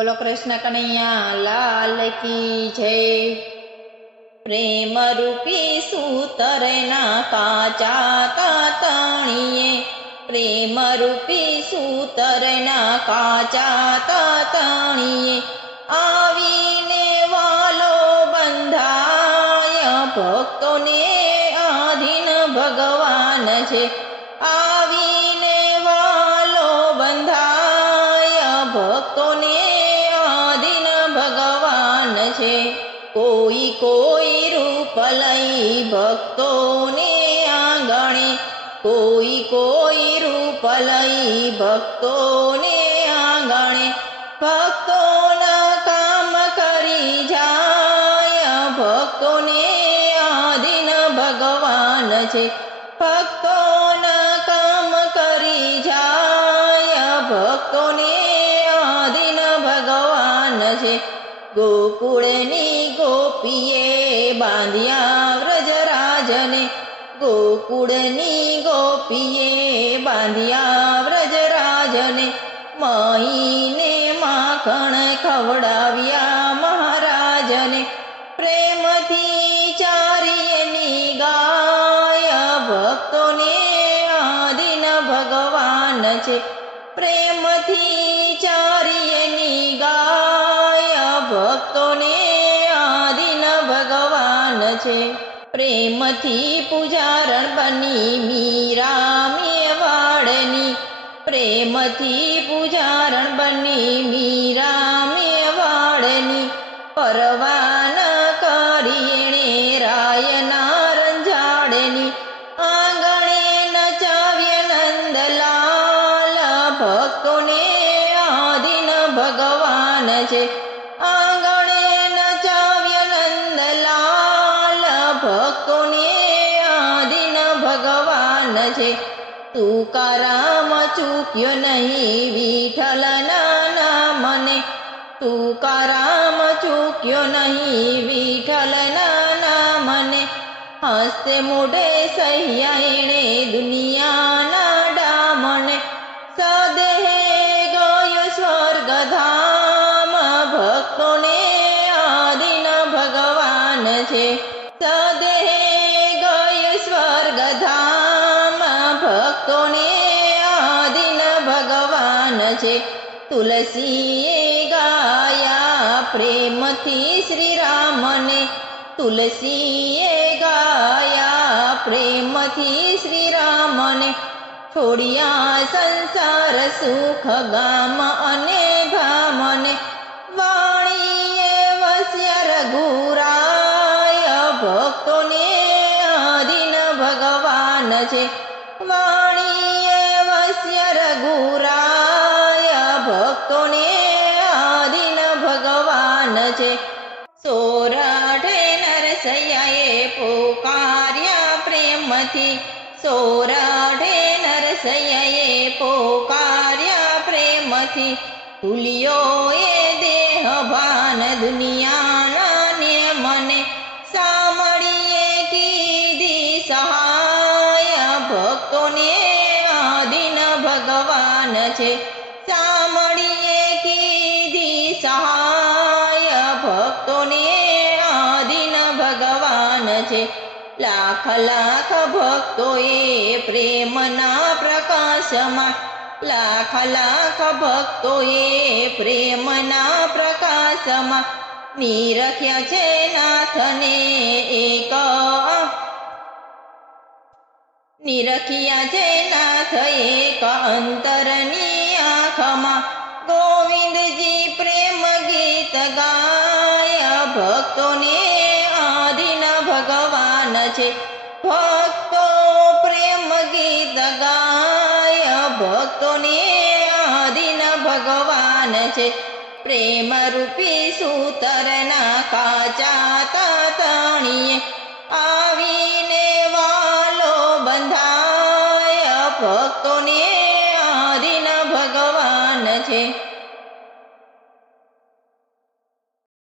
બોલો કૃષ્ણ કનૈયા લાલ કી જય। પ્રેમ રૂપી સૂતરના કાચા તાતણીએ, પ્રેમ રૂપી સૂતરના કાચા તાતણીએ આવીને વાલો બંધાય, ભક્તોને આધીન ભગવાન છે। આવીને વાલો બંધાય, ભક્તોને આધીન ભગવાન છે। કોઈ કોઈ રૂપ લઈ ભક્તોને આંગણે, કોઈ કોઈ રૂપ લઈ ભક્તોને આંગણે ભક્તોના કામ કરી જાય, ભક્તોને આધીન ભગવાન છે। ભક્તોના કામ કરી જાય, ભક્તોને આધીન ભગવાન છે। ગોકુળની ગોપીએ બાંધ્યા વ્રજરાજને, ગોકુળની ગોપીએ બાંધ્યા વ્રજરાજને મહીને માખણ ખવડાવ્યા મહારાજને। પ્રેમથી ચારીએની ગાય, ભક્તોને આધીન ભગવાન છે। પ્રેમથી ચારીએની ગાય, ભક્તોને આધીન ભગવાન છે। પ્રેમથી પૂજારણ બની મીરા મેવાડની, પ્રેમથી પૂજારણ બની મીરા મેવાડની પરવાન કરી એણે રાયના રંજાડની। આંગણે નચાવ્ય નંદલાલ, ભક્તોને આધીન ભગવાન છે। આંગણે નચાવ્ય નંદલાલ, ભક્તોને આધીન ભગવાન છે। તુકારામ ચૂક્યો નહીં વિઠ્ઠલના નામને, તુકારામ ચૂક્યો નહીં વિઠ્ઠલના નામને। હસ્તે મોઢે સહ્યા એણે દુનિયાના ડામને, સદેહે ગયો સ્વર્ગધામ, ભક્તોને આધીન ભગવાન છે। સદેહે ગયો સ્વર્ગધામ, ભક્તોને આધીન ભગવાન છે। તુલસીએ ગાયા પ્રેમથી શ્રી રામને, તુલસીએ ગાયા પ્રેમથી શ્રી રામને। છોડ્યા સંસાર સુખ ગામ અને ધામને, વાણીએ વસ્યા રઘુરાય, ભક્તોને આધીન ભગવાન છે। વાણીએ વસ્યા રઘુરાય, ભક્તોને આધીન ભગવાન છે। સોરઠે નરસૈયાએ પોકાર્યા પ્રેમથી, સોરઠે નરસૈયાએ પોકાર્યા પ્રેમથી। ભૂલ્યો એ દેહ ભાન દુનિયાના નિયમને, સાંભળીએ કીધી સહાય, ભક્તોને આધીન ભગવાન છે। સાંભળીએ કીધી સહાય, ભક્તોને આધીન ભગવાન છે। લાખ લાખ ભક્તોએ પ્રેમના પ્રકાશમાં, લાખ લાખ ભક્તોએ પ્રેમના પ્રકાશમાં નિરખ્યા છે નાથને એક, નિરખ્યા છે નાથ એક અંતરની આંખમાં। ગોવિંદજી પ્રેમ ગીત ગાય, ભક્તોને આધીન ભગવાન છે। ભક્તો પ્રેમ ગીત ગાય, ભક્તોને આધીન ભગવાન છે। પ્રેમ રૂપી સૂતરના કાચા તાતણીએ,